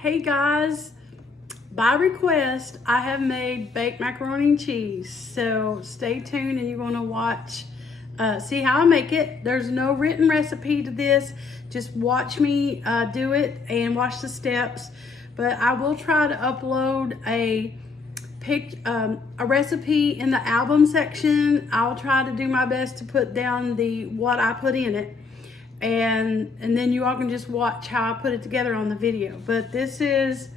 Hey guys, by request, I have made baked macaroni and cheese. So stay tuned and you're gonna watch, see how I make it. There's no written recipe to this. Just watch me do it and watch the steps. But I will try to upload a recipe in the album section. I'll try to do my best to put down what I put in it. And then you all can just watch how I put it together on the video. But this is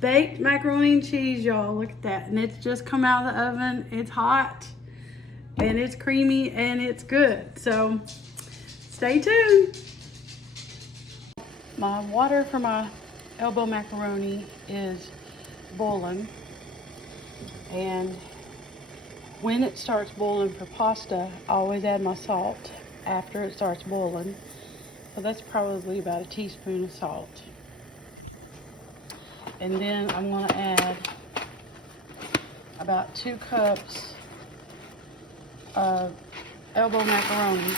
baked macaroni and cheese, y'all. Look at that. And it's just come out of the oven. It's hot and it's creamy and it's good. So stay tuned. My water for my elbow macaroni is boiling. And when it starts boiling for pasta, I always add my salt after it starts boiling. So that's probably about a teaspoon of salt. And then I'm going to add about 2 cups of elbow macaroni.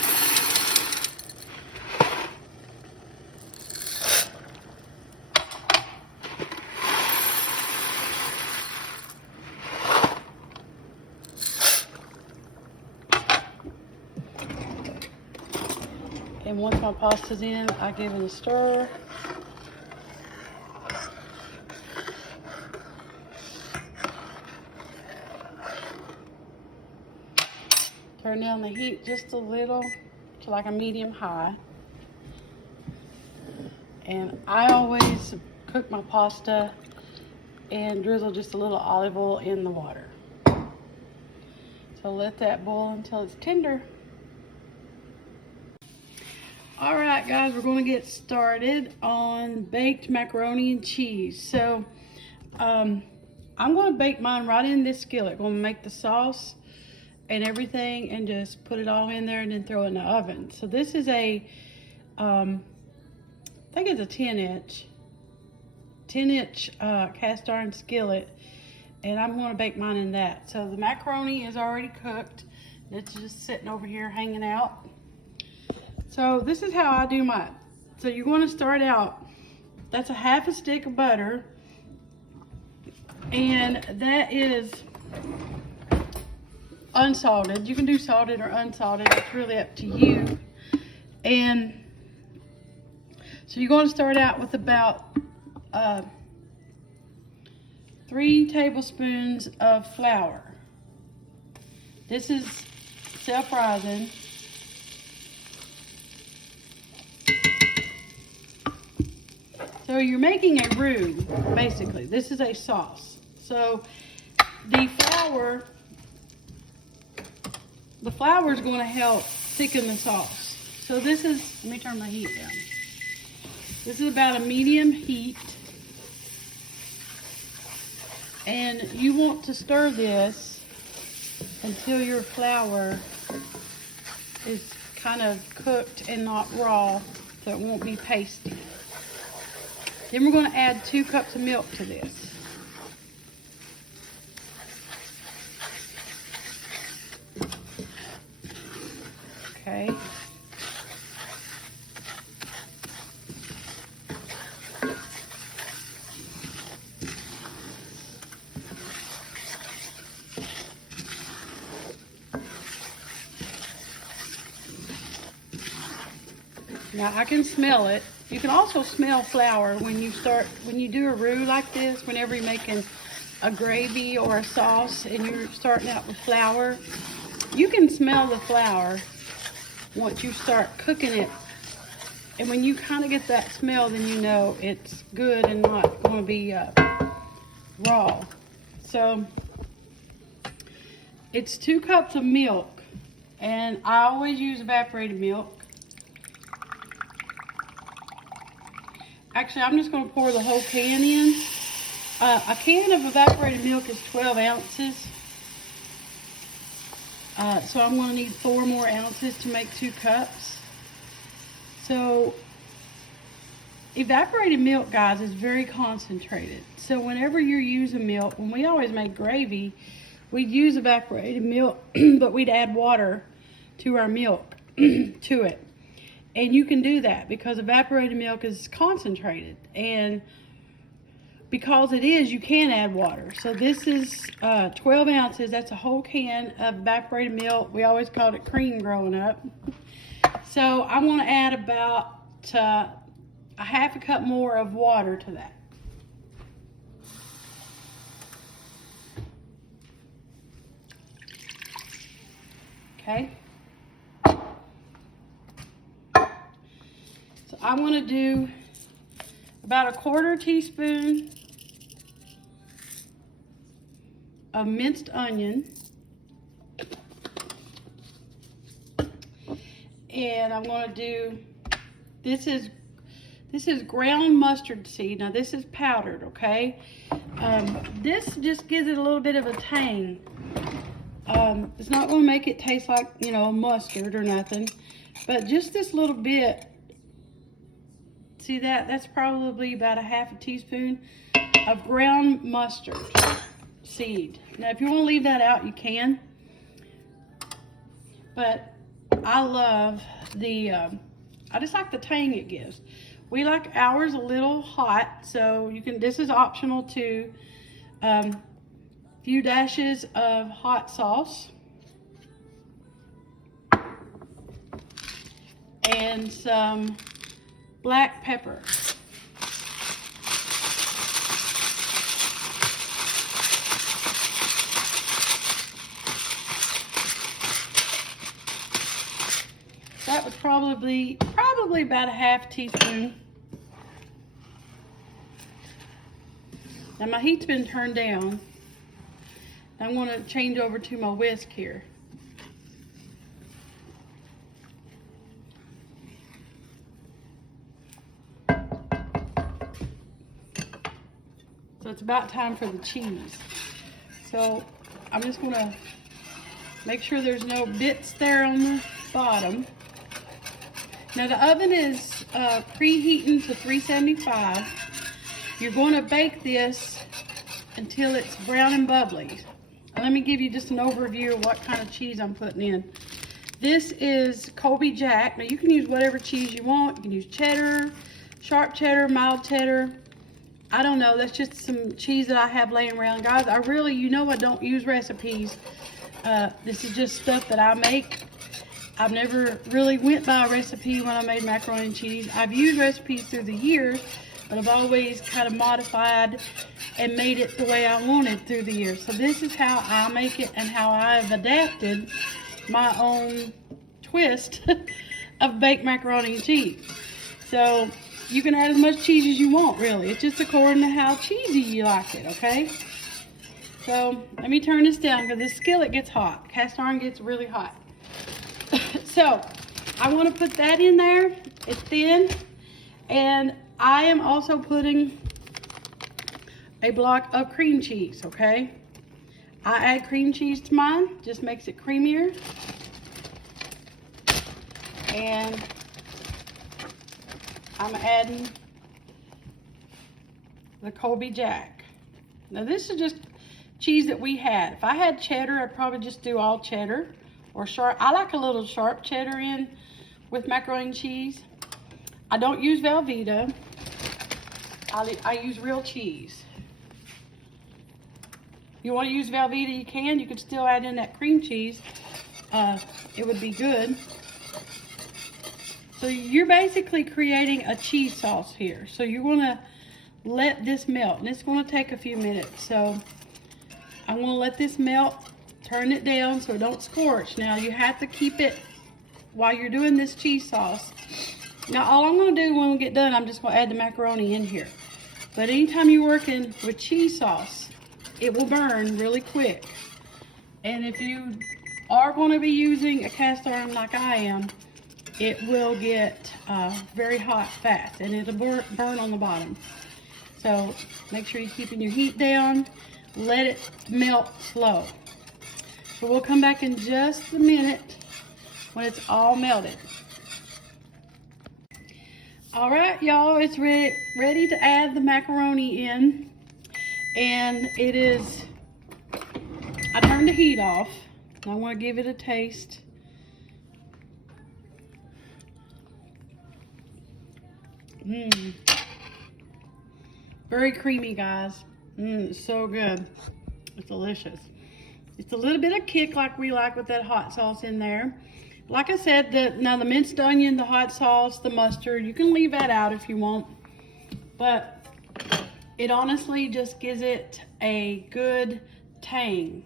And once my pasta's in, I give it a stir. Turn down the heat just a little to like a medium high. And I always cook my pasta and drizzle just a little olive oil in the water. So let that boil until it's tender. All right, guys, we're going to get started on baked macaroni and cheese. So I'm going to bake mine right in this skillet. Going to make the sauce and everything and just put it all in there and then throw it in the oven. So this is I think it's a 10-inch cast iron skillet, and I'm going to bake mine in that. So the macaroni is already cooked. It's just sitting over here hanging out. So this is how I do mine. So you're going to start out, that's a half a stick of butter, and that is unsalted. You can do salted or unsalted, it's really up to you. And so you're going to start out with about 3 tablespoons of flour. This is self-rising. So you're making a roux, basically. This is a sauce. So the flour is going to help thicken the sauce. So this is, let me turn my heat down. This is about a medium heat. And you want to stir this until your flour is kind of cooked and not raw, so it won't be pasty. Then we're going to add 2 cups of milk to this. Okay. Now I can smell it. You can also smell flour when you do a roux like this, whenever you're making a gravy or a sauce and you're starting out with flour. You can smell the flour once you start cooking it. And when you kind of get that smell, then you know it's good and not going to be raw. So it's 2 cups of milk, and I always use evaporated milk. Actually, I'm just going to pour the whole can in. A can of evaporated milk is 12 ounces. So I'm going to need 4 more ounces to make 2 cups. So evaporated milk, guys, is very concentrated. So whenever you're using milk, when we always make gravy, we'd use evaporated milk, but we'd add water to our milk to it. And you can do that because evaporated milk is concentrated. And because it is, you can add water. So this is 12 ounces. That's a whole can of evaporated milk. We always called it cream growing up. So I want to add about a half a cup more of water to that. Okay. So I want to do about 1/4 teaspoon of minced onion. And I'm going to do, this is ground mustard seed. Now this is powdered, okay? This just gives it a little bit of a tang. It's not going to make it taste like, you know, mustard or nothing, but just this little bit. See that? That's probably about a half a teaspoon of ground mustard seed. Now if you want to leave that out, you can, but I love the, I just like the tang it gives. We like ours a little hot, so you can, this is optional too. Few dashes of hot sauce. And some black pepper. That was probably about a half teaspoon. Now my heat's been turned down. I'm going to change over to my whisk here. So it's about time for the cheese. So I'm just going to make sure there's no bits there on the bottom. Now the oven is preheating to 375. You're going to bake this until it's brown and bubbly. Let me give you just an overview of what kind of cheese I'm putting in. This is Colby Jack. Now you can use whatever cheese you want. You can use cheddar, sharp cheddar, mild cheddar. I don't know, that's just some cheese that I have laying around. Guys, I really, you know I don't use recipes. This is just stuff that I make. I've never really went by a recipe when I made macaroni and cheese. I've used recipes through the years, but I've always kind of modified and made it the way I wanted through the years. So this is how I make it and how I've adapted my own twist of baked macaroni and cheese. So you can add as much cheese as you want, really. It's just according to how cheesy you like it, okay? So let me turn this down because this skillet gets hot. Cast iron gets really hot. So I want to put that in there. It's thin. And I am also putting a block of cream cheese, okay? I add cream cheese to mine. Just makes it creamier. And I'm adding the Colby Jack. Now this is just cheese that we had. If I had cheddar, I'd probably just do all cheddar or sharp. I like a little sharp cheddar in with macaroni and cheese. I don't use Velveeta. I use real cheese. You want to use Velveeta, you can. You could still add in that cream cheese. It would be good. So you're basically creating a cheese sauce here. So you're going to let this melt. And it's going to take a few minutes. So I'm going to let this melt. Turn it down so it don't scorch. Now you have to keep it while you're doing this cheese sauce. Now all I'm going to do when we get done, I'm just going to add the macaroni in here. But anytime you're working with cheese sauce, it will burn really quick. And if you are going to be using a cast iron like I am, it will get very hot fast and it'll burn on the bottom. So make sure you're keeping your heat down. Let it melt slow. So we'll come back in just a minute when it's all melted. All right, y'all, it's ready to add the macaroni in. And it is, I turned the heat off. I want to give it a taste. Very creamy, guys. It's so good. It's delicious. It's a little bit of kick like we like with that hot sauce in there. Like I said, now the minced onion, the hot sauce, the mustard, you can leave that out if you want. But it honestly just gives it a good tang.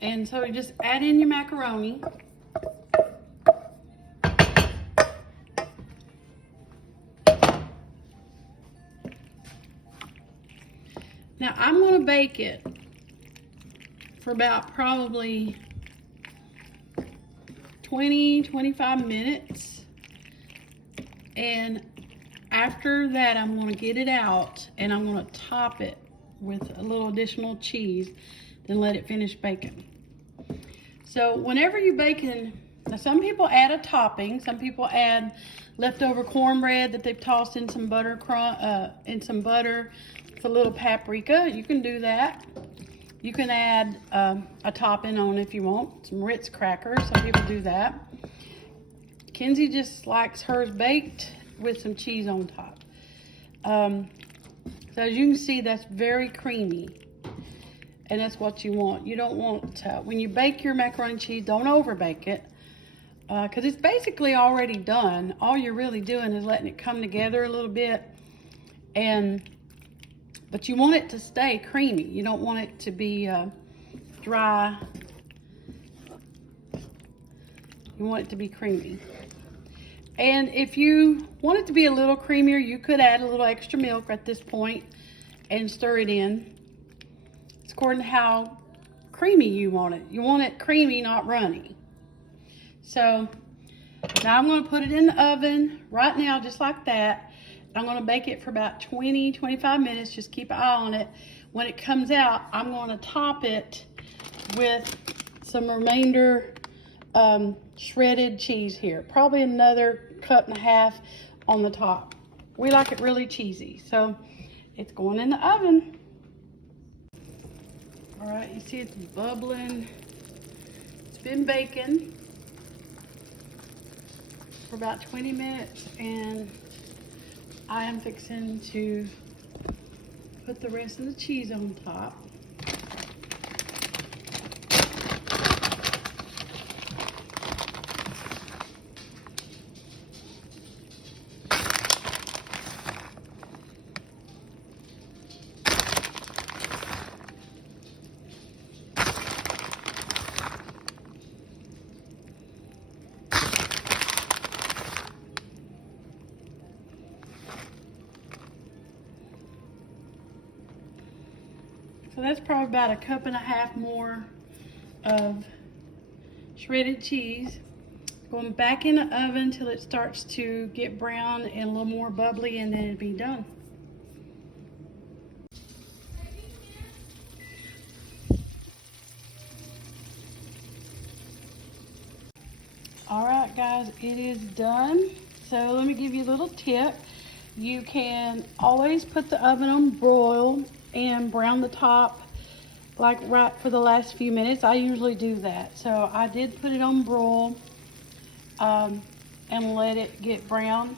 And so you just add in your macaroni. Now I'm going to bake it for about probably 20-25 minutes. And after that, I'm going to get it out and I'm going to top it with a little additional cheese, then let it finish baking. So whenever you're baking, now some people add a topping. Some people add leftover cornbread that they've tossed in some butter, with a little paprika. You can do that. You can add a topping on if you want, some Ritz crackers. Some people do that. Kenzie just likes hers baked with some cheese on top. So as you can see, that's very creamy. And that's what you want. You don't want, when you bake your macaroni and cheese, don't over bake it. Because it's basically already done. All you're really doing is letting it come together a little bit. But you want it to stay creamy. You don't want it to be dry. You want it to be creamy. And if you want it to be a little creamier, you could add a little extra milk at this point and stir it in. It's according to how creamy you want it. You want it creamy, not runny. So now I'm going to put it in the oven right now, just like that. I'm going to bake it for about 20-25 minutes. Just keep an eye on it. When it comes out, I'm going to top it with some remainder shredded cheese here. Probably another cup and a half on the top. We like it really cheesy. So it's going in the oven. All right, you see it's bubbling. It's been baking for about 20 minutes, and I am fixing to put the rest of the cheese on top. So that's probably about a cup and a half more of shredded cheese. Going back in the oven till it starts to get brown and a little more bubbly, and then it'll be done. All right, guys, it is done. So let me give you a little tip. You can always put the oven on broil and brown the top like right for the last few minutes. I usually do that. So I did put it on broil and let it get brown,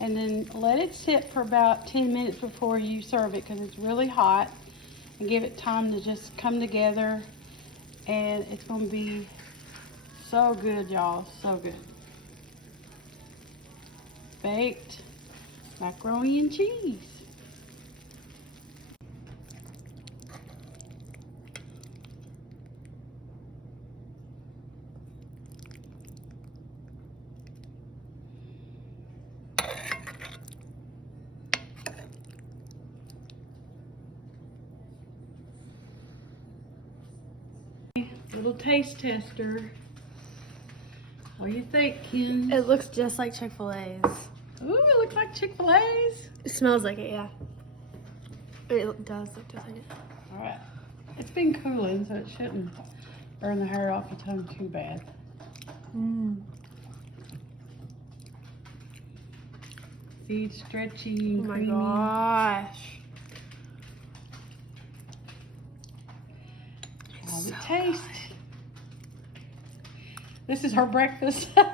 and then let it sit for about 10 minutes before you serve it, because it's really hot, and give it time to just come together. And it's going to be so good, y'all, so good. Baked macaroni and cheese. Little taste tester. What do you think, Ken? It looks just like Chick-fil-A's. Ooh, it looks like Chick-fil-A's. It smells like it, yeah. It does look just like it. All right. It's been cooling, so it shouldn't burn the hair off your tongue too bad. See, it's stretchy and creamy. Oh my gosh. How's it taste? This is her breakfast. Her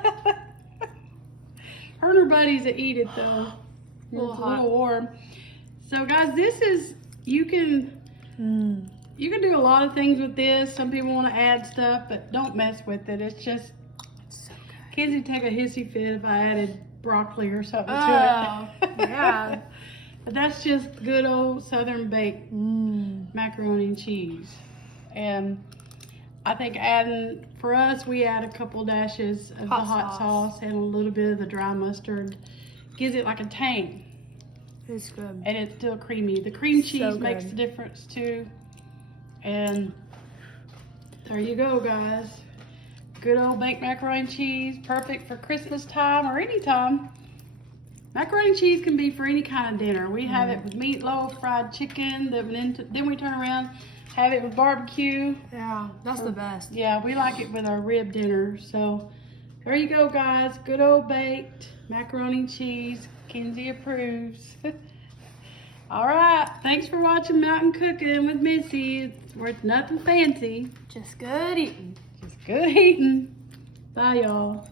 and her buddies that eat it, though. It's a little warm. So guys, this is, you can do a lot of things with this. Some people want to add stuff, but don't mess with it. It's just, So good. kids would take a hissy fit if I added broccoli or something Oh, to it. yeah. But that's just good old Southern baked macaroni and cheese. And I think adding, for us, we add a couple dashes of the hot sauce and a little bit of the dry mustard. Gives it like a tang. It's good. And it's still creamy. The cream cheese So makes good. a difference too. And there you go, guys. Good old baked macaroni and cheese. Perfect for Christmas time or any time. Macaroni and cheese can be for any kind of dinner. We have it with meatloaf, fried chicken, then we turn around, have it with barbecue. Yeah, that's the best. Yeah, we like it with our rib dinner. So there you go, guys. Good old baked macaroni and cheese. Kenzie approves. All right. Thanks for watching Mountain Cooking with Missy. It's worth nothing fancy. Just good eating. Just good eating. Bye, y'all.